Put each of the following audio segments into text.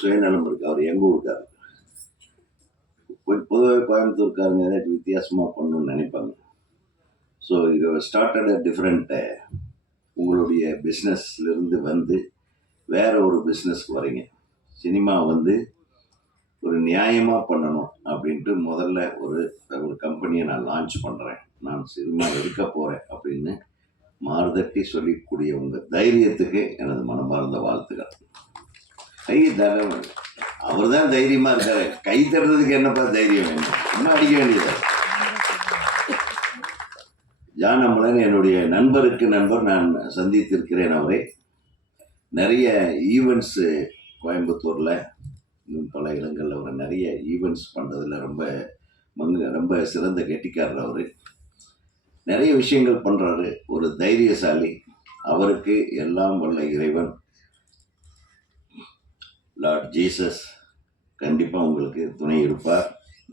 சுயநலம் இருக்குது. அவர் எங்கள் ஊருக்கார். பொதுவாக கோயம்புத்தூர்காரங்க ஏதாச்சும் வித்தியாசமாக பண்ணணும்னு நினைப்பாங்க. ஸோ இது ஸ்டார்டட் அ டிஃப்ரெண்ட். உங்களுடைய பிஸ்னஸ்லேருந்து வந்து வேற ஒரு பிஸ்னஸ்க்கு வரீங்க. சினிமா வந்து ஒரு நியாயமாக பண்ணணும் அப்படின்ட்டு முதல்ல ஒரு கம்பெனியை நான் லான்ச் பண்ணுறேன், நான் சினிமா எடுக்க போகிறேன் அப்படின்னு மாறுதட்டி சொல்லிக்கூடிய உங்கள் தைரியத்துக்கு எனது மனமார்ந்த வாழ்த்துக்கள். கை தர அவர் தான் தைரியமாக இருக்காரு. கை தட்டுறதுக்கு என்னப்பா தைரியம் வேணும்? இன்னும் அடிக்க வேண்டியது. ஜான் அம்பலன் என்னுடைய நண்பருக்கு நண்பர். நான் சந்தித்திருக்கிறேன் அவரை. நிறைய ஈவெண்ட்ஸு கோயம்புத்தூரில் இன்னும் பல இடங்களில் அவர் நிறைய ஈவெண்ட்ஸ் பண்ணுறதுல ரொம்ப சிறந்த கெட்டிக்காரர். அவர் நிறைய விஷயங்கள் பண்ணுறாரு. ஒரு தைரியசாலி. அவருக்கு எல்லாம் வல்ல இறைவன் லார்ட் ஜீசஸ் கண்டிப்பாக உங்களுக்கு துணை இருப்பார்.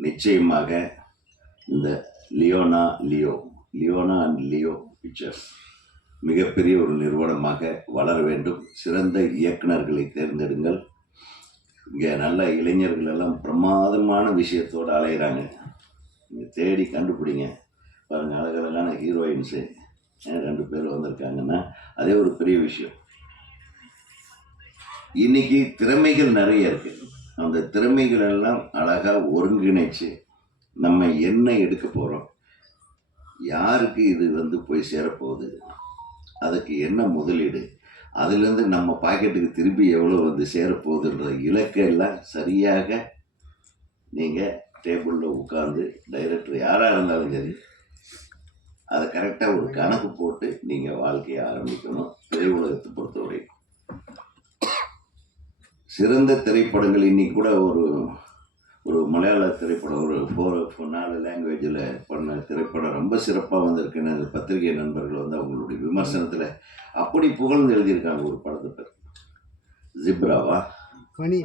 நிச்சயமாக இந்த லியோனா அண்ட் லியோ பிக்சர்ஸ் மிகப்பெரிய ஒரு நிறுவனமாக வளர வேண்டும். சிறந்த இயக்குநர்களை தேர்ந்தெடுங்கள். இங்கே நல்ல இளைஞர்கள் எல்லாம் பிரமாதமான விஷயத்தோடு அலைகிறாங்க. நீங்கள் தேடி கண்டுபிடிங்க. பாருங்கள், அழகழகான ஹீரோயின்ஸு 2 பேர் வந்திருக்காங்கன்னா அதே ஒரு பெரிய விஷயம். இன்னைக்கு திறமைகள் நிறைய இருக்குது. அந்த திறமைகள் எல்லாம் அழகாக ஒருங்கிணைச்சு நம்ம என்ன எடுக்க போகிறோம், யாருக்கு இது வந்து போய் சேரப்போகுது, அதுக்கு என்ன முதலீடு, அதுலேருந்து நம்ம பாக்கெட்டுக்கு திருப்பி எவ்வளோ வந்து சேரப்போகுதுன்ற இலக்கெல்லாம் சரியாக நீங்கள் டேபிளில் உட்காந்து டைரக்டர் யாராக இருந்தாலும் சரி அதை கரெக்டாக ஒரு கணக்கு போட்டு நீங்கள் வாழ்க்கையை ஆரம்பிக்கணும். திரை உலகத்தை பொறுத்தவரை சிறந்த திரைப்படங்கள் இன்னைக்கு கூட ஒரு மலையாள திரைப்படம் ஒரு 4 லாங்குவேஜில் பண்ண திரைப்படம் ரொம்ப சிறப்பாக வந்திருக்குன்னு அந்த பத்திரிகை நண்பர்கள் வந்து அவங்களுடைய விமர்சனத்தில் அப்படி புகழ்ந்து எழுதியிருக்காங்க. ஒரு படத்தை பேர் ஜிப்ராவா 2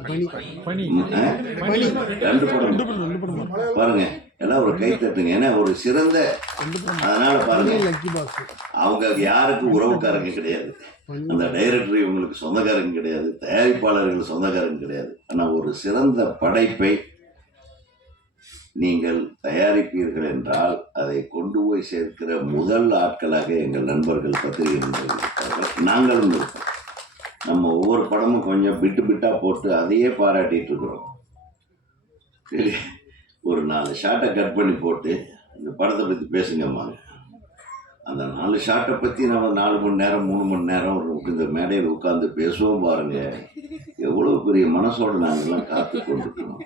படம் பாருங்க. எல்லாம் ஒரு கை தட்டுங்க. ஏன்னா ஒரு சிறந்த, அதனால பாருங்க, அவங்க யாருக்கும் உறவுக்காரங்க கிடையாது. அந்த டைரக்டர் இவங்களுக்கு சொந்தக்காரங்க கிடையாது, தயாரிப்பாளர்கள் சொந்தக்காரங்க கிடையாது. ஆனால் ஒரு சிறந்த படைப்பை நீங்கள் தயாரிப்பீர்கள் என்றால் அதை கொண்டு போய் சேர்க்கிற முதல் ஆட்களாக எங்கள் நண்பர்கள் பத்திரிகை நண்பர்கள் நாங்களும் இருக்கோம். நம்ம ஒவ்வொரு படமும் கொஞ்சம் பிட்டாக போட்டு அதையே பாராட்டிகிட்டு இருக்கிறோம். சரி, ஒரு 4 ஷாட்டை கட் பண்ணி போட்டு இந்த படத்தை பற்றி பேசுங்கம்மா. அந்த 4 ஷாட்டை பற்றி நம்ம 4 மணி நேரம் 3 மணி நேரம் இந்த மேடையில் உட்காந்து பேசுவோம் பாருங்கள். எவ்வளோ பெரிய மனசோடு நாங்கள்லாம் காத்து கொண்டிருக்கணும்.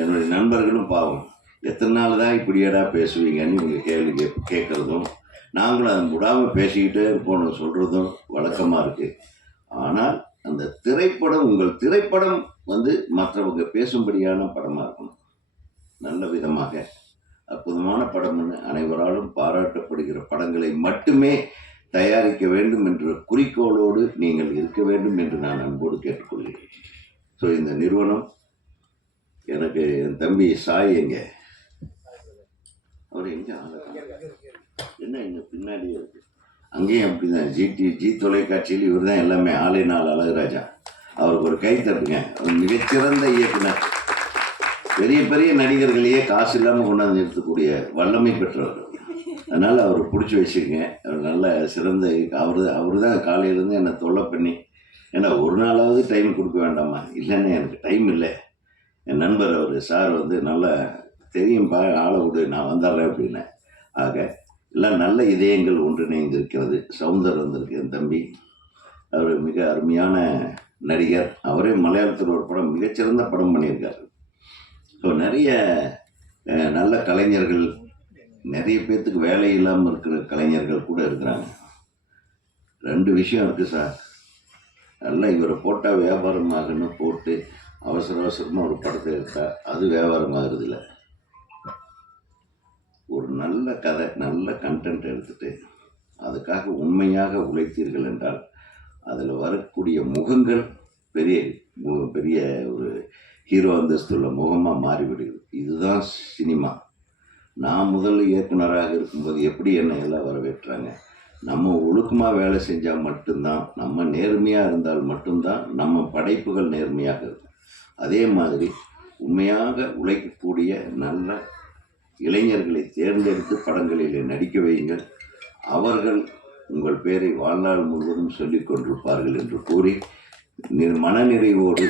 என்னுடைய நண்பர்களும் பாவம், எத்தனை நாள் தான் இப்படியடா பேசுவீங்கன்னு இவங்க கேள்வி கேட்குறதும் நாங்களும் அதை விடாமல் பேசிக்கிட்டே இருப்போம்னு சொல்கிறதும் வழக்கமாக இருக்குது. ஆனால் அந்த திரைப்படம், உங்கள் திரைப்படம் வந்து மற்றவங்க பேசும்படியான படமாக இருக்கணும். நல்ல விதமாக அற்புதமான படம்னு அனைவராலும் பாராட்டப்படுகிற படங்களை மட்டுமே தயாரிக்க வேண்டும் என்ற குறிக்கோளோடு நீங்கள் இருக்க வேண்டும் என்று நான் அன்போடு கேட்டுக்கொள்கிறேன். ஸோ இந்த நிறுவனம் எனக்கு என் தம்பி சாய் எங்க, அவர் எங்கே என்ன இங்கே பின்னாடியே இருக்கு, அங்கேயும் அப்படிதான். ஜி தொலைக்காட்சியில் இவர் தான் எல்லாமே. ஆலை நாள் அழகுராஜா, அவருக்கு ஒரு கை தட்டுங்க. அவர் மிகச்சிறந்த இயக்குனர். பெரிய பெரிய நடிகர்களையே காசு இல்லாமல் கொண்டாந்து நிறுத்தக்கூடிய வல்லமை பெற்றவர். அதனால் அவர் பிடிச்சி வச்சுக்கங்க. அவர் நல்ல சிறந்த அவர் தான் காலையிலேருந்து என்னை தொல்லை பண்ணி, ஏன்னா ஒரு நாளாவது டைம் கொடுக்க வேண்டாமா? இல்லைன்னா எனக்கு டைம் இல்லை. என் நண்பர் அவர் சார் வந்து நல்லா தெரியும்பா, ஆளை விடு, நான் வந்துடுறேன் அப்படின்னேன். ஆக எல்லாம் நல்ல இதயங்கள் ஒன்றிணைந்திருக்கிறது. சவுந்தர் வந்திருக்கு என் தம்பி. அவர் மிக அருமையான நடிகர். அவரே மலையாளத்தில் ஒரு படம், மிகச்சிறந்த படம் பண்ணியிருக்காரு. ஸோ நிறைய நல்ல கலைஞர்கள், நிறைய பேர்த்துக்கு வேலை இல்லாமல் இருக்கிற கலைஞர்கள் கூட இருக்கிறாங்க. 2 விஷயம் இருக்குது சார். நல்லா இவரை போட்டால் வியாபாரமாகன்னு போட்டு அவசரமாக ஒரு படத்தை எடுத்தால் அது வியாபாரமாகிறது இல்லை. ஒரு நல்ல கதை, நல்ல கண்டென்ட் எடுத்துகிட்டு அதுக்காக உண்மையாக உழைத்தீர்கள் என்றால் அதில் வரக்கூடிய முகங்கள் பெரிய பெரிய ஒரு ஹீரோ அந்தஸ்துள்ள முகமாக மாறிவிடுகிறது. இதுதான் சினிமா. நான் முதல் இயக்குனராக இருக்கும்போது எப்படி என்னை எல்லாம் வரவேற்றாங்க. நம்ம ஒழுக்கமாக வேலை செஞ்சால் மட்டும்தான், நம்ம நேர்மையாக இருந்தால் மட்டும்தான் நம்ம படைப்புகள் நேர்மையாக இருக்கும். அதே மாதிரி உண்மையாக உழைக்கக்கூடிய நல்ல இளைஞர்களை தேர்ந்தெடுத்து படங்களில் நடிக்க வையுங்கள். அவர்கள் உங்கள் பேரை வாழ்நாள் முழுவதும் சொல்லிக் கொண்டிருப்பார்கள் என்று கூறி மனநிறைவோடு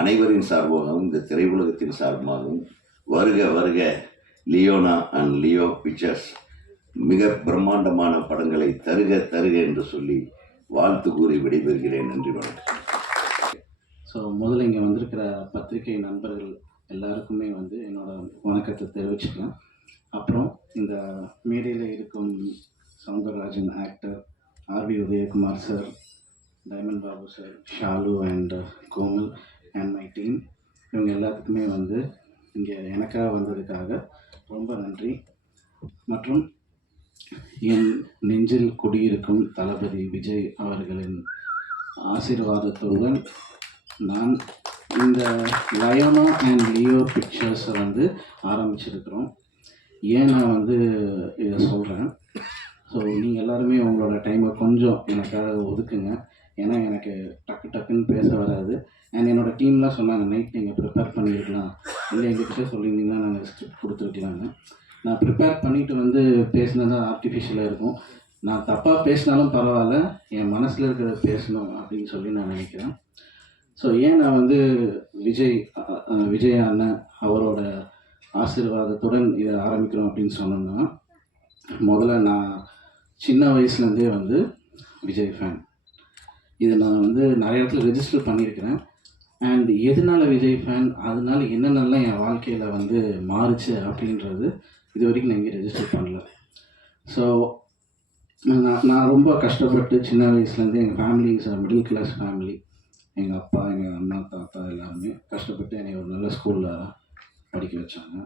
அனைவரின் சார்பாகவும் இந்த திரையுலகத்தின் சார்பாகவும் வருக வருக லியோனா அண்ட் லியோ பிக்சர்ஸ் மிக பிரம்மாண்டமான படங்களை தருக தருக என்று சொல்லி வாழ்த்து கூறி விடைபெறுகிறேன். நன்றி, வணக்கம். ஸோ முதல்ல இங்கே வந்திருக்கிற பத்திரிகை நண்பர்கள் எல்லாருக்குமே என்னோட வணக்கத்தை தெரிவிச்சுக்கலாம். அப்புறம் இந்த மேடையில் இருக்கும் Soundararajan actor, RV Udhayakumar sir, diamond Babu sir, Shalu and Komal and my team, இவங்க எல்லாத்துக்குமே இங்கே எனக்காக வந்ததுக்காக ரொம்ப நன்றி. மற்றும் என் நெஞ்சில் குடியிருக்கும் தளபதி விஜய் அவர்களின் ஆசீர்வாதத்துடன் நான் இந்த லயோனா அண்ட் லியோ பிக்சர்ஸை ஆரம்பிச்சிருக்கிறோம். ஏன் நான் இதை சொல்கிறேன், ஸோ நீங்கள் எல்லாருமே உங்களோட டைமை கொஞ்சம் எனக்காக ஒதுக்குங்க. ஏன்னா எனக்கு டக்குன்னு பேச வராது. அண்ட் என்னோடய டீம்லாம் சொன்னாங்க, நைட் நீங்கள் ப்ரிப்பேர் பண்ணியிருக்கலாம், இல்லை எங்ககிட்ட சொல்லியிருந்தீங்கன்னா நாங்கள் ஸ்கிரிப்ட் கொடுத்துருக்கலாங்க. நான் ப்ரிப்பேர் பண்ணிவிட்டு பேசினது தான் ஆர்டிஃபிஷியலாக இருக்கும். நான் தப்பாக பேசினாலும் பரவாயில்ல, என் மனசில் இருக்கிறத பேசணும் அப்படின்னு சொல்லி நான் நினைக்கிறேன். ஸோ ஏன் நான் விஜய் அண்ணன் அவரோட ஆசீர்வாதத்துடன் இதை ஆரம்பிக்கிறோம் அப்படின்னு சொன்னோன்னா, முதல்ல நான் சின்ன வயசுலேருந்தே விஜய் ஃபேன். இதை நான் நிறைய இடத்துல ரெஜிஸ்டர் பண்ணியிருக்கிறேன். அண்ட் எதனால் விஜய் ஃபேன், அதனால என்னென்னலாம் என் வாழ்க்கையில் மாறுச்சு அப்படின்றது இது வரைக்கும் நான் இங்கே ரெஜிஸ்டர் பண்ணல. ஸோ நான் ரொம்ப கஷ்டப்பட்டு சின்ன வயசுலேருந்து எங்கள் ஃபேமிலி மிடில் கிளாஸ் ஃபேமிலி, எங்கள் அப்பா, எங்கள் அம்மா, தாத்தா எல்லாருமே கஷ்டப்பட்டு என்னை ஒரு நல்ல ஸ்கூலில் படிக்க வச்சாங்க.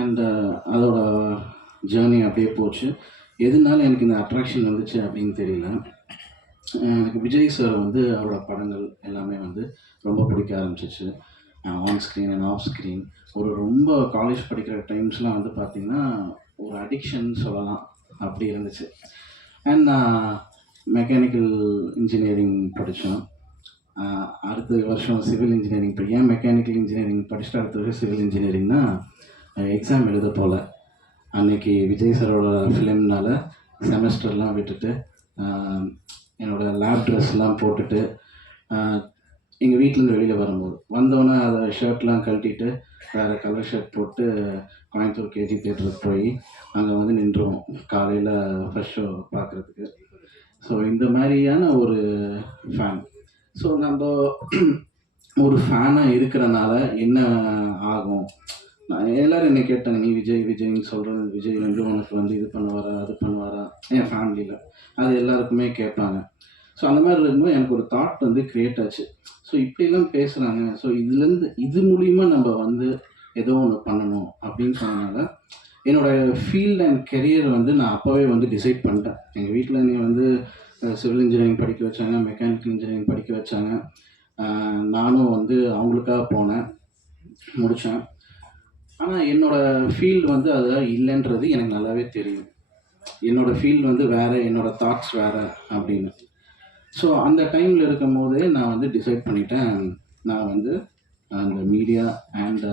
அண்ட் அதோட ஜேர்னி அப்படியே போச்சு. எதனால எனக்கு இந்த அட்ராக்ஷன் வந்துச்சு அப்படின்னு தெரியல. எனக்கு விஜய் சார் அவரோட படங்கள் எல்லாமே ரொம்ப பிடிக்க ஆரம்பிச்சிச்சு. On screen and off screen. ரொம்ப காலேஜ் படிக்கிற டைம்ஸ்லாம் பார்த்திங்கன்னா ஒரு அடிக்ஷன் சொல்லலாம், அப்படி இருந்துச்சு. அண்ட் நான் மெக்கானிக்கல் இன்ஜினியரிங் படித்தோம். அடுத்த வருஷம் சிவில் இன்ஜினியரிங் ஏன் மெக்கானிக்கல் இன்ஜினியரிங் படிச்சுட்டு அடுத்த வருஷம் சிவில் இன்ஜினியரிங்னா எக்ஸாம் எழுத போல் அன்றைக்கி விஜய் சாரோட ஃபிலிம்னால் செமஸ்டர்லாம் விட்டுட்டு என்னோடய லேப் ட்ரெஸ்லாம் போட்டுட்டு எங்கள் வீட்டிலேருந்து வெளியில் வரும்போது வந்தோன்னே அதை ஷர்ட்லாம் கழட்டிட்டு வேறு கலர் ஷர்ட் போட்டு கோயம்புத்தூர் கேஜி தேட்டருக்கு போய் அங்கே நின்றுவோம் காலையில் ஃபர்ஸ்ட் ஷோ பார்க்குறதுக்கு. ஸோ இந்த மாதிரியான ஒரு ஃபேன். ஸோ நம்ம ஒரு ஃபேனாக இருக்கிறனால என்ன ஆகும், நான் எல்லோரும் என்னை கேட்டாங்க, நீ விஜய்ன்னு சொல்கிறது, விஜய் உனக்கு இது பண்ணுவாரா அது பண்ணுவாரா, என் ஃபேமிலியில் அது எல்லாருக்குமே கேட்பாங்க. ஸோ அந்த மாதிரி இருக்கும்போது எனக்கு ஒரு தாட் க்ரியேட் ஆச்சு. ஸோ இப்படிலாம் பேசுகிறாங்க, ஸோ இது மூலிமா நம்ம ஏதோ ஒன்று பண்ணணும் அப்படின்னு சொன்னனால என்னோடய ஃபீல்ட் அண்ட் கெரியர் நான் அப்போவே டிசைட் பண்ணிட்டேன். எங்கள் வீட்டில் என்னை சிவில் இன்ஜினியரிங் படிக்க வச்சாங்க, மெக்கானிக்கல் இன்ஜினியரிங் படிக்க வச்சாங்க. நானும் அவங்களுக்காக போனேன், முடித்தேன். ஆனால் என்னோடய ஃபீல்டு அது இல்லைன்றது எனக்கு நல்லாவே தெரியும். என்னோடய ஃபீல்டு வேறு, என்னோடய தாட்ஸ் வேறு அப்படின்னு. ஸோ அந்த டைமில் இருக்கும் போதே நான் டிசைட் பண்ணிட்டேன், நான் அந்த மீடியா அண்ட்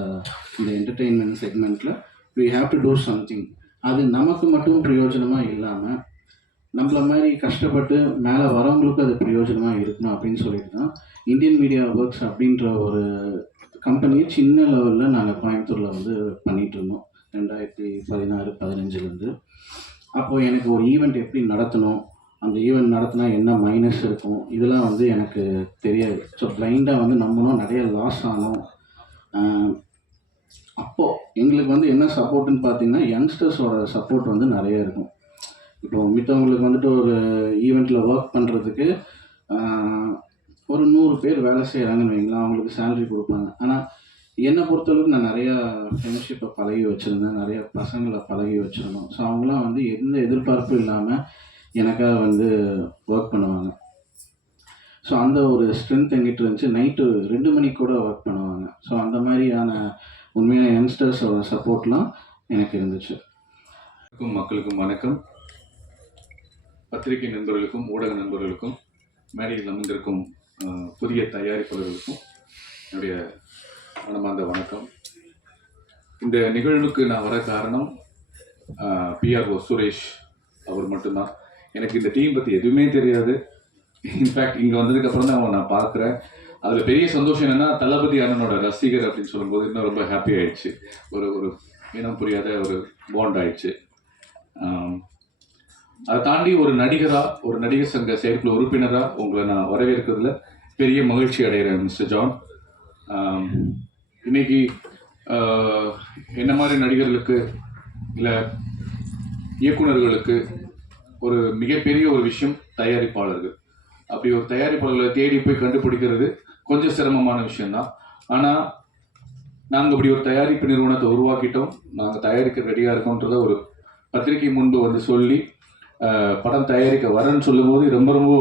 இந்த என்டர்டெயின்மெண்ட் செக்மெண்ட்டில் we have to do something. அது நமக்கு மட்டும் பிரயோஜனமாக இல்லாமல் நம்மள மாதிரி கஷ்டப்பட்டு மேலே வரவங்களுக்கும் அது பிரயோஜனமாக இருக்கணும் அப்படின்னு சொல்லிட்டு தான் இந்தியன் மீடியா ஒர்க்ஸ் அப்படின்ற ஒரு கம்பெனியை சின்ன லெவலில் நாங்கள் கோயம்புத்தூரில் பண்ணிகிட்ருந்தோம் 2016-15. அப்போது எனக்கு ஒரு ஈவெண்ட் எப்படி நடத்தணும், அந்த ஈவெண்ட் நடத்தினா என்ன மைனஸ் இருக்கும், இதெல்லாம் எனக்கு தெரியாது. ஸோ பிளைண்டாக நம்மளும் நிறைய லாஸ் ஆனோம். அப்போது எங்களுக்கு என்ன சப்போர்ட்டுன்னு பார்த்தீங்கன்னா, யங்ஸ்டர்ஸோட சப்போர்ட் நிறைய இருக்கும். இப்போது மித்தவங்களுக்கு ஒரு ஈவெண்ட்டில் ஒர்க் பண்ணுறதுக்கு ஒரு 100 பேர் வேலை செய்கிறாங்கன்னு வைங்களேன், அவங்களுக்கு சேலரி கொடுப்பாங்க. ஆனால் என்னை பொறுத்தளவுக்கு நான் நிறையா ஃப்ரெண்ட்ஷிப்பை பழகி வச்சுருந்தேன், நிறைய பசங்களை பழகி வச்சுருந்தோம். ஸோ அவங்களாம் எந்த எதிர்பார்ப்பும் இல்லாமல் எனக்காக ஒர்க் பண்ணுவாங்க. ஸோ அந்த ஒரு ஸ்ட்ரென்த் எங்கிட்ட இருந்துச்சு. நைட்டு 2 மணிக்கு கூட ஒர்க் பண்ணுவாங்க. ஸோ அந்த மாதிரியான உண்மையான யங்ஸ்டர்ஸோட சப்போர்ட்லாம் எனக்கு இருந்துச்சு. மக்களுக்கும் வணக்கம். பத்திரிகை நண்பர்களுக்கும் ஊடக நண்பர்களுக்கும் மேடையில் அமர்ந்திருக்கும் புதிய தயாரிப்பாளர்களுக்கும் என்னுடைய மனமார்ந்த வணக்கம். இந்த நிகழ்வுக்கு நான் வர காரணம் பிஆர்ஓ சுரேஷ் அவர் மட்டும்தான். எனக்கு இந்த டீம் பற்றி எதுவுமே தெரியாது. இன்ஃபேக்ட் இங்கே வந்ததுக்கப்புறம் தான் அவனை நான் பார்க்குறேன். அதில் பெரிய சந்தோஷம் என்னென்னா தளபதி அண்ணனோட ரசிகர் அப்படின்னு சொல்லும்போது இன்னும் ரொம்ப ஹாப்பி ஆகிடுச்சு. ஒரு இனம் புரியாத ஒரு பாண்ட் ஆயிடுச்சு. அதை தாண்டி ஒரு நடிகராக, ஒரு நடிகர் சங்க செயற்குழு உறுப்பினராக உங்களை நான் வரவேற்கிறதுல பெரிய மகிழ்ச்சி அடைகிறேன் மிஸ்டர் ஜான். இன்னைக்கு என்ன மாதிரி நடிகர்களுக்கு இல்லை இயக்குநர்களுக்கு ஒரு மிகப்பெரிய ஒரு விஷயம் தயாரிப்பாளர்கள். அப்படி ஒரு தயாரிப்பாளர்களை தேடி போய் கண்டுபிடிக்கிறது கொஞ்சம் சிரமமான விஷயம்தான். ஆனால் நாங்கள் இப்படி ஒரு தயாரிப்பு நிறுவனத்தை உருவாக்கிட்டோம், நாங்கள் தயாரிக்க ரெடியாக இருக்கோன்றத ஒரு பத்திரிகை முன்பு வந்து சொல்லி படம் தயாரிக்க வரேன்னு சொல்லும்போது ரொம்ப ரொம்ப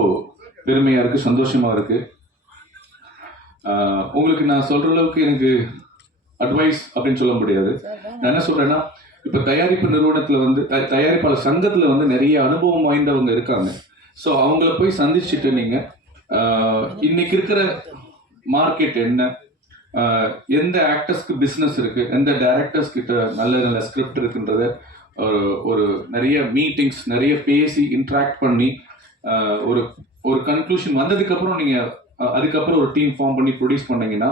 பெருமையாக இருக்குது, சந்தோஷமாக இருக்குது. உங்களுக்கு நான் சொல்கிற அளவுக்கு எனக்கு அட்வைஸ் அப்படின்னு சொல்ல முடியாது. நான் என்ன சொல்கிறேன்னா, இப்போ தயாரிப்பு நிறுவனத்தில் வந்து தயாரிப்பாளர் சங்கத்தில் வந்து நிறைய அனுபவம் வாய்ந்தவங்க இருக்காங்க. ஸோ அவங்கள போய் சந்திச்சுட்டு நீங்கள் இன்னைக்கு இருக்கிற மார்க்கெட் என்ன, எந்த ஆக்டர்ஸ்க்கு பிஸ்னஸ் இருக்குது, எந்த டைரக்டர்ஸ் கிட்ட நல்ல நல்ல ஸ்கிரிப்ட் இருக்குன்றத ஒரு நிறைய மீட்டிங்ஸ் நிறைய பேசி இன்ட்ராக்ட் பண்ணி ஒரு ஒரு கன்க்ளூஷன் வந்ததுக்கப்புறம் நீங்கள் அதுக்கப்புறம் ஒரு டீம் ஃபார்ம் பண்ணி ப்ரொடியூஸ் பண்ணீங்கன்னா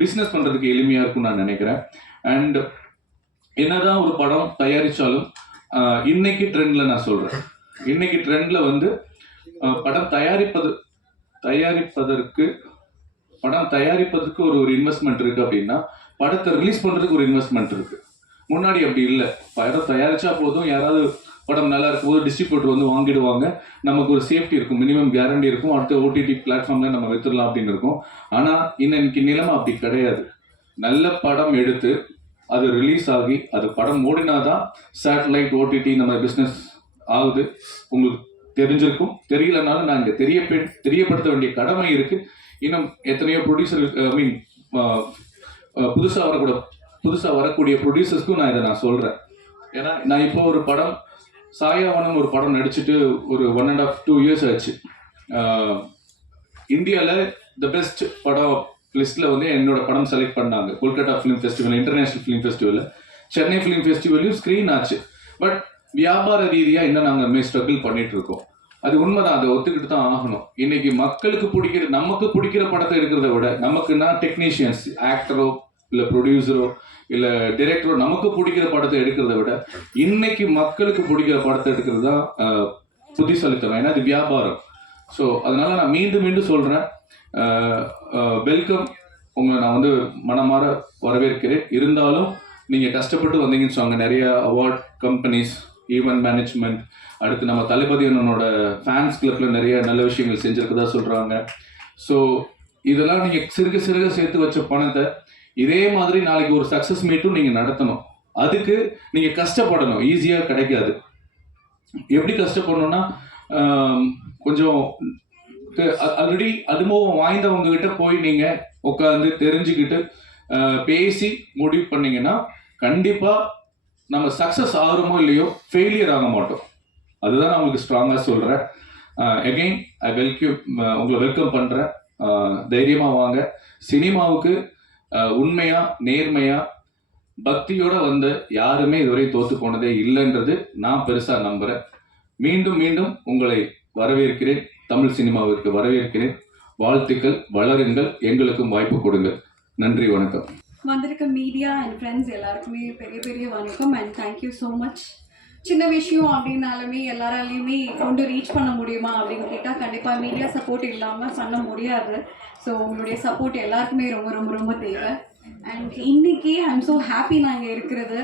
பிஸ்னஸ் பண்ணுறதுக்கு எளிமையாக இருக்கும்னு நான் நினைக்கிறேன். அண்ட் என்னதான் ஒரு படம் தயாரித்தாலும் இன்னைக்கு ட்ரெண்டில் நான் சொல்கிறேன், இன்னைக்கு ட்ரெண்டில் வந்து படம் தயாரிப்பதற்கு ஒரு இன்வெஸ்ட்மெண்ட் இருக்குது அப்படின்னா படத்தை ரிலீஸ் பண்ணுறதுக்கு ஒரு இன்வெஸ்ட்மெண்ட் இருக்குது. முன்னாடி அப்படி இல்லை. படம் தயாரித்தா போதும், யாராவது படம் நல்லா இருக்கும்போது டிஸ்ட்ரிபியூட்டர் வந்து வாங்கிடுவாங்க, நமக்கு ஒரு சேஃப்டி இருக்கும், மினிமம் கேரண்டி இருக்கும், அடுத்த ஓடிடி பிளாட்ஃபார்மில் நம்ம வித்துடலாம் அப்படின்னு இருக்கும். ஆனால் இன்னைக்கு நிலைமை அப்படி கிடையாது. நல்ல படம் எடுத்து அது ரிலீஸ் ஆகி அது படம் ஓடினாதான் சேட்டலைட் ஓடிடி நம்ம பிஸ்னஸ் ஆகுது. உங்களுக்கு தெரிஞ்சிருக்கும், தெரியலனாலும் நான் இங்கே தெரியப்படுத்த வேண்டிய கடமை இருக்குது. இன்னும் எத்தனையோ ப்ரொடியூசர் புதுசாக வரக்கூடிய ப்ரொடியூசர்ஸ்க்கும் நான் இதை சொல்கிறேன். ஏன்னா நான் இப்போ ஒரு படம் சாயாவனம் ஒரு படம் நடிச்சுட்டு ஒரு 1.5-2 years ஆச்சு. இந்தியாவில் த பெஸ்ட் படம் லிஸ்ட்டில் வந்து என்னோட படம் செலக்ட் பண்ணாங்க. Kolkata film festival, international film ஃபெஸ்டிவலில், சென்னை ஃபிலிம் ஃபெஸ்டிவல்லையும் ஸ்க்ரீன் ஆச்சு. பட் வியாபார ரீதியாக இன்னும் நாங்கள் ஸ்ட்ரகிள் பண்ணிட்டு இருக்கோம். அது உண்மைதான், அதை ஒத்துக்கிட்டு தான் ஆகணும். இன்னைக்கு மக்களுக்கு நமக்கு பிடிக்கிற படத்தை எடுக்கிறத விட நமக்குன்னா டெக்னீஷியன்ஸ், ஆக்டரோ இல்லை ப்ரொடியூசரோ இல்லை டைரக்டரோ நமக்கு பிடிக்கிற படத்தை எடுக்கிறத விட இன்னைக்கு மக்களுக்கு பிடிக்கிற படத்தை எடுக்கிறது தான் புத்திசாலித்தனம். ஏன்னா அது வியாபாரம். ஸோ அதனால நான் மீண்டும் சொல்கிறேன், வெல்கம். உங்களை நான் வந்து மனமாற வரவேற்கிறேன். இருந்தாலும் நீங்கள் கஷ்டப்பட்டு வந்தீங்கன்னு சொன்னாங்க. நிறைய அவார்ட் கம்பெனிஸ், ஈவென்ட் மேனேஜ்மெண்ட், அடுத்து நம்ம தளபதி அண்ணனோட ஃபேன்ஸ் கிளப்பில் நிறைய நல்ல விஷயங்கள் செஞ்சுருக்கதா சொல்கிறாங்க. ஸோ இதெல்லாம் நீங்கள் சிறுக சேர்த்து வச்ச பணத்தை இதே மாதிரி நாளைக்கு ஒரு சக்ஸஸ் மீட்டும் நீங்கள் நடத்தணும். அதுக்கு நீங்கள் கஷ்டப்படணும், ஈஸியாக கிடைக்காது. எப்படி கஷ்டப்படணும்னா, கொஞ்சம் ஆல்ரெடி அனுபவம் வாய்ந்தவங்க கிட்ட போய் நீங்கள் உட்காந்து தெரிஞ்சுக்கிட்டு பேசி முடிவு பண்ணீங்கன்னா கண்டிப்பாக நம்ம சக்ஸஸ் ஆகிறோமோ இல்லையோ ஃபெயிலியர் ஆக மாட்டோம். அதுதான் நான் உங்களுக்கு ஸ்ட்ராங்காக சொல்கிறேன். அகெயின் உங்களை வெல்கம் பண்ணுறேன். தைரியமாக வாங்க. சினிமாவுக்கு உண்மையாக நேர்மையாக பக்தியோடு வந்த யாருமே இதுவரை தோற்று போனதே இல்லைன்றது நான் பெருசாக நம்புகிறேன். மீண்டும் உங்களை வரவேற்கிறேன். தமிழ் சினிமாவிற்கு வரவேற்கிறேன். வாழ்த்துக்கள், வளருங்கள், எங்களுக்கும் வாய்ப்பு கொடுங்கள். நன்றி, வணக்கம். வந்திருக்க மீடியா அண்ட் ஃப்ரெண்ட்ஸ் எல்லாருக்குமே பெரிய வணக்கம் அண்ட் தேங்க்யூ ஸோ மச். சின்ன விஷயம் அப்படின்னாலுமே எல்லாராலையுமே கொண்டு ரீச் பண்ண முடியுமா அப்படின்னு கேட்டால் கண்டிப்பாக மீடியா சப்போர்ட் இல்லாமல் பண்ண முடியாது. ஸோ உங்களுடைய சப்போர்ட் எல்லாருக்குமே ரொம்ப தேவை. அண்ட் இன்றைக்கி ஐம் ஸோ ஹாப்பி நாங்கள் இருக்கிறது.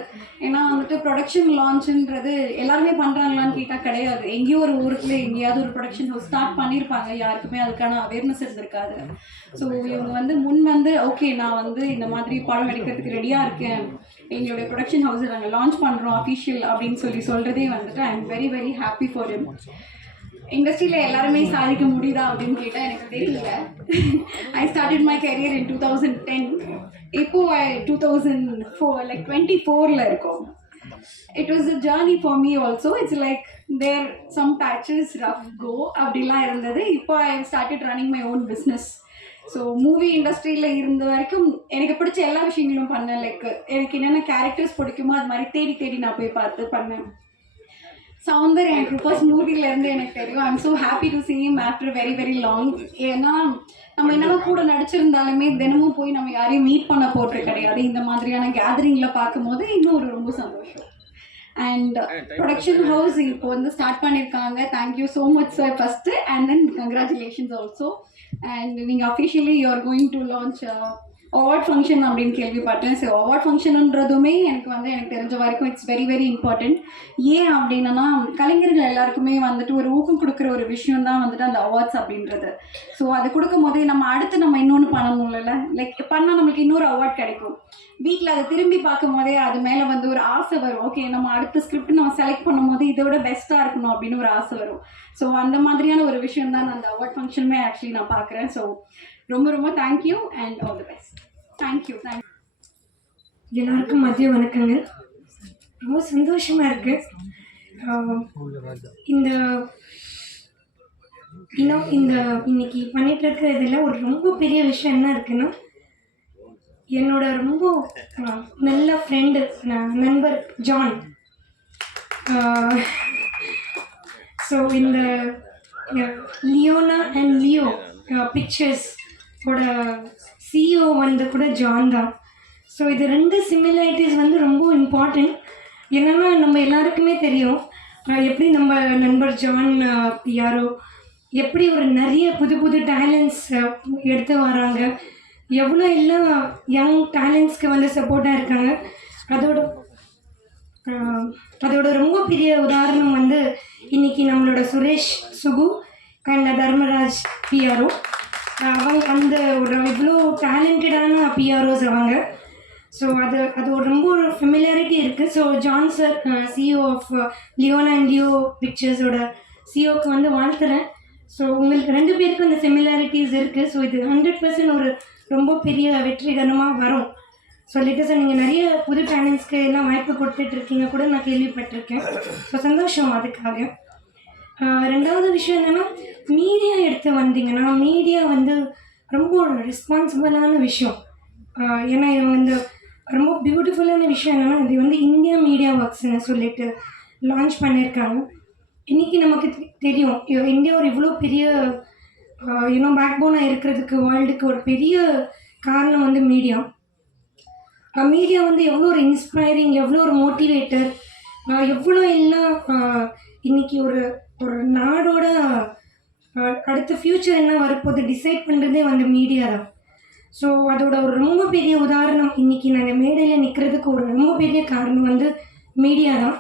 ஏன்னா வந்துட்டு ப்ரொடக்ஷன் லான்ச்சுன்றது எல்லாருமே பண்ணுறாங்களான்னு கேட்டால் கிடையாது. எங்கேயோ ஒரு ஊருக்குள்ளே எங்கேயாவது ஒரு ப்ரொடக்ஷன் ஹவுஸ் ஸ்டார்ட் பண்ணியிருப்பாங்க, யாருக்குமே அதுக்கான அவேர்னஸ் இருந்திருக்காது. ஸோ இவங்க வந்து ஓகே நான் வந்து இந்த மாதிரி படம் எடுக்கிறதுக்கு ரெடியாக இருக்கேன், எங்களுடைய ப்ரொடக்ஷன் ஹவுஸை நாங்கள் லான்ச் பண்ணுறோம் அஃபிஷியல் அப்படின்னு சொல்கிறதே வந்துட்டு I am very happy for him. இண்டஸ்ட்ரியில் எல்லாருமே சாதிக்க முடியுதா அப்படின்னு கேட்டால் எனக்கு தெரியல. I started my career in 2010. இப்போது 2024 இருக்கோம். It was a journey for me also. It's like there some patches rough go அப்படிலாம் இருந்தது. இப்போ I started running my own business. So movie இண்டஸ்ட்ரியில் இருந்த வரைக்கும் எனக்கு பிடிச்ச எல்லா விஷயங்களும் பண்ணேன். லைக் எனக்கு என்னென்ன கேரக்டர்ஸ் பிடிக்குமோ அது மாதிரி தேடி தேடி நான் போய் பார்த்து பண்ணேன். சவுந்தர் எனக்கு ஃபர்ஸ்ட் மூவிலேருந்து எனக்கு தெரியும். I am so happy to see him after very very long. ஏன்னா நம்ம என்னென்ன கூட நடிச்சிருந்தாலுமே தினமும் போய் நம்ம யாரையும் மீட் பண்ண போட்டு கிடையாது. இந்த மாதிரியான கேதரிங்கில் பார்க்கும்போது இன்னும் ஒரு ரொம்ப சந்தோஷம். அண்ட் ப்ரொடக்ஷன் ஹவுஸ் இப்போ வந்து ஸ்டார்ட் பண்ணியிருக்காங்க. Thank you so much sir first, and then congratulations also. And நீங்கள் officially you are going to launch award function அப்படின்னு கேள்விப்பட்டேன். ஸோ அவார்ட் ஃபங்க்ஷனுன்றதுமே எனக்கு தெரிஞ்ச வரைக்கும் இட்ஸ் வெரி வெரி இம்பார்ட்டண்ட். ஏன் அப்படின்னா கலைஞர்கள் எல்லாருக்குமே வந்துட்டு ஒரு ஊக்கம் கொடுக்குற ஒரு விஷயம் தான் வந்துட்டு அந்த அவார்ட்ஸ் அப்படின்றது. ஸோ அது கொடுக்கும் போதே நம்ம அடுத்து நம்ம இன்னொன்று பண்ணணும்ல, லைக் பண்ணால் நம்மளுக்கு இன்னொரு அவார்ட் கிடைக்கும். வீட்டில் அதை திரும்பி பார்க்கும் போதே அது மேலே வந்து ஒரு ஆசை வரும். ஓகே, நம்ம அடுத்த ஸ்கிரிப்ட் நம்ம செலக்ட் பண்ணும் போது இதை விட பெஸ்ட்டாக இருக்கணும் அப்படின்னு ஒரு ஆசை வரும். ஸோ அந்த மாதிரியான ஒரு விஷயம் தான் அந்த அவார்ட் ஃபங்க்ஷனுமே ஆக்சுவலி நான் பார்க்குறேன். ஸோ ரொம்ப ரொம்ப thank you and all the best. Thank you. எல்லாருக்கும் மதிய வணக்கங்கள். ரொம்ப சந்தோஷமாக இருக்குது. இன்னைக்கு பண்ணிட்டு இருக்கிற இதில் ஒரு ரொம்ப பெரிய விஷயம் என்ன இருக்குன்னா, என்னோட ரொம்ப நல்ல ஃப்ரெண்டு நண்பர் ஜான். ஸோ இந்த லியோனா அண்ட் லியோ பிக்சர்ஸ் ஓட சிஇஓ வந்து கூட ஜான் தான். ஸோ இது ரெண்டு சிமிலாரிட்டிஸ் வந்து ரொம்ப இம்பார்ட்டண்ட். என்னென்னா நம்ம எல்லாருக்குமே தெரியும் எப்படி நம்ம நண்பர் ஜான் யாரோ எப்படி ஒரு நிறைய புது புது டேலண்ட்ஸ் எடுத்து வராங்க, எவ்வளோ எல்லாம் யங் டேலண்ட்ஸ்க்கு வந்து சப்போர்ட்டாக இருக்காங்க. அதோட ரொம்ப பெரிய உதாரணம் வந்து இன்றைக்கி நம்மளோட சுரேஷ் சுகு அண்ட் தர்மராஜ் பிஆர்ஓ. அவங்க அந்த ஒரு இவ்வளோ டேலண்டடான பிஆர்ஓஸ் அவங்க. ஸோ அது ஒரு ரொம்ப ஒரு ஃபெமிலியாரிட்டி இருக்குது. So John sir CEO of Leona and Leo பிக்சர்ஸோட சிஇஓக்கு வந்து வாழ்த்துறேன். ஸோ உங்களுக்கு ரெண்டு பேருக்கும் அந்த சிமிலாரிட்டிஸ் இருக்குது. ஸோ இது 100% ஒரு ரொம்ப பெரிய வெற்றிகரமாக வரும் சொல்லிட்டு. ஸோ நீங்கள் நிறைய புது டேலண்ட்ஸ்க்கு எல்லாம் வாய்ப்பு கொடுத்துட்ருக்கீங்க கூட நான் கேள்விப்பட்டிருக்கேன். ஸோ சந்தோஷம் அதுக்காக. ரெண்டாவது விஷயம் என்னென்னா, மீடியா எடுத்து வந்தீங்கன்னா மீடியா வந்து ரொம்ப ஒரு ரெஸ்பான்சிபிளான விஷயம். ஏன்னா இது வந்து ரொம்ப பியூட்டிஃபுல்லான விஷயம் என்னென்னா, இது வந்து இந்தியா மீடியா ஒர்க்ஸ்ன்னு சொல்லிட்டு லான்ச் பண்ணியிருக்காங்க. இன்றைக்கி நமக்கு தெரியும் இந்தியா ஒரு இவ்வளோ பெரிய பேக்போனாக இருக்கிறதுக்கு வேர்ல்டுக்கு ஒரு பெரிய காரணம் வந்து மீடியா. மீடியா வந்து எவ்வளோ ஒரு இன்ஸ்பைரிங், எவ்வளோ ஒரு மோட்டிவேட்டர், எவ்வளோ எல்லாம் இன்றைக்கி ஒரு நாடோட அடுத்த ஃப்யூச்சர் என்ன வரப்போது டிசைட் பண்ணுறதே வந்து மீடியா தான். ஸோ அதோட ஒரு ரொம்ப பெரிய உதாரணம் இன்றைக்கி நாங்கள் மேடையில் நிற்கிறதுக்கு ஒரு ரொம்ப பெரிய காரணம் வந்து மீடியா தான்.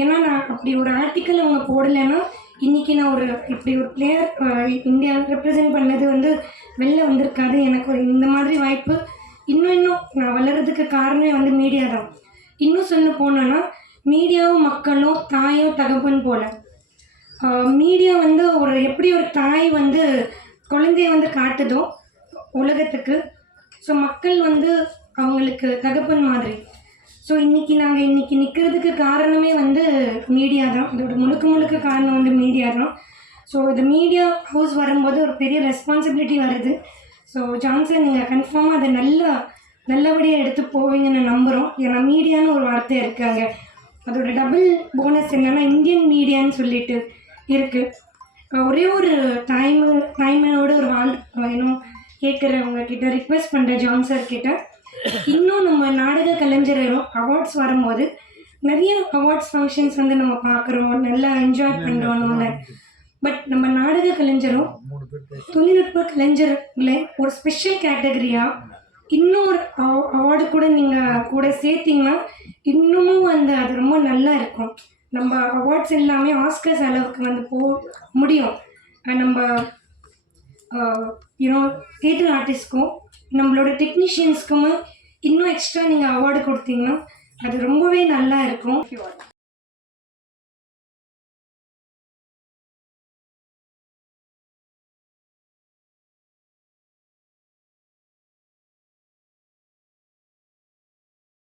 ஏன்னா நான் அப்படி ஒரு ஆர்டிக்கல் அவங்க போடலைன்னா இன்றைக்கி நான் இப்படி ஒரு பிளேயர் இந்தியா ரெப்ரசன்ட் பண்ணது வந்து வெளில வந்திருக்காது. எனக்கு இந்த மாதிரி வாய்ப்பு இன்னும் நான் வளர்கிறதுக்கு காரணமே வந்து மீடியா தான். இன்னும் சொல்ல போனோன்னா மீடியாவும் மக்களும் தாயோ தகப்பன் போல். மீடியா வந்து எப்படி ஒரு தாய் வந்து குழந்தைய வந்து காட்டுதோ உலகத்துக்கு, ஸோ மக்கள் வந்து அவங்களுக்கு தகப்பன் மாதிரி. ஸோ நாங்கள் இன்றைக்கி நிற்கிறதுக்கு காரணமே வந்து மீடியா தான். இதோட முழுக்க காரணம் வந்து மீடியா தான். ஸோ இந்த மீடியா ஹவுஸ் வரும்போது ஒரு பெரிய ரெஸ்பான்சிபிலிட்டி வருது. ஸோ ஜான்சன் நீங்கள் கன்ஃபார்மாக அதை நல்லபடியாக எடுத்து போவீங்கன்னு நம்புகிறோம். ஏன்னா மீடியான்னு ஒரு வார்த்தை இருக்காங்க. அதோட டபுள் போனஸ் என்னென்னா இந்தியன் மீடியான்னு சொல்லிட்டு இருக்குது. ஒரே ஒரு தாய்மையோட ஒரு கேட்குறவங்க கிட்ட ரிக்வெஸ்ட் பண்ணுறேன் ஜான் சார் கிட்ட, இன்னும் நம்ம நாடக கலைஞரும் அவார்ட்ஸ் வரும்போது நிறைய அவார்ட்ஸ் ஃபங்க்ஷன்ஸ் வந்து நம்ம பார்க்குறோம், நல்லா என்ஜாய் பண்ணுறோம். பட் நம்ம நாடக கலைஞரும் தொழில்நுட்ப கலைஞர்களை ஒரு ஸ்பெஷல் கேட்டகரியாக இன்னொரு அவார்டு கூட நீங்கள் கூட சேர்த்திங்கன்னா இன்னமும் வந்து அது ரொம்ப நல்லா இருக்கும். நம்ம அவார்ட்ஸ் எல்லாமே ஆஸ்கர்ஸ் அளவுக்கு வந்து முடியும். நம்ம தியேட்டர் ஆர்டிஸ்ட்க்கும் நம்மளோட டெக்னீஷியன்ஸ்க்குமே இன்னும் எக்ஸ்ட்ரா நீங்கள் அவார்டு கொடுத்தீங்கன்னா அது ரொம்பவே நல்லா இருக்கும்.